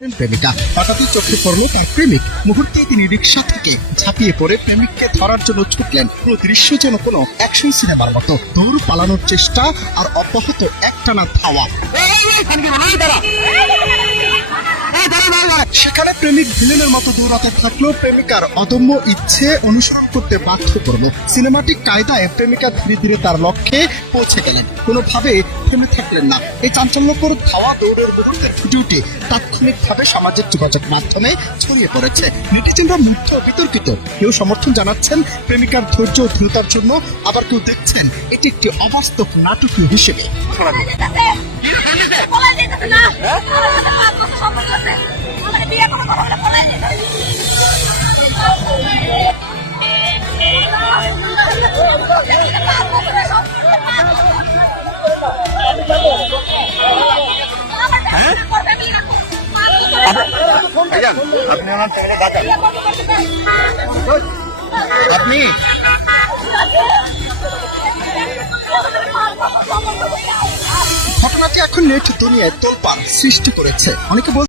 প্রেমিকা হঠাৎই চোখে পড়ল তার প্রেমিক। মুহূর্তেই তিনি রিকশা থেকে ঝাঁপিয়ে পড়ে প্রেমিককে ধরার জন্য ছুটলেন। পুরো দৃশ্য যেন কোনো অ্যাকশন সিনেমার মতো। দৌড়, পালানোর চেষ্টা আর অব্যাহত একটানা ধাওয়া। সেখানে প্রেমিক ভিলেনের মতো দৌড়াতে থাকলো। প্রেমিকার অদম্য ইচ্ছে অনুসরণ করতে বাধ্য করলো। সিনেমাটিক কায়দায় প্রেমিকা ধীরে ধীরে তার লক্ষ্যে পৌঁছে গেলেন, কোনোভাবে থেমে থাকলেন না। এই চাঞ্চল্যকর ধাওয়া দৌড়ের মুহূর্তে ভিডিওটি তাৎক্ষণিকভাবে সামাজিক যোগাযোগ মাধ্যমে ছড়িয়ে পড়েছে। নেটিজেনরা মুগ্ধ, বিতর্কিত। কেউ সমর্থন জানাচ্ছেন প্রেমিকার ধৈর্য ও দৃঢ়তার জন্য, আবার কেউ দেখছেন এটি একটি অবাস্তব নাটকীয় হিসেবে। আপনি ঘটনাটি এখন নেট দুনিয়ায় তোলপাড় সৃষ্টি করেছে। অনেকে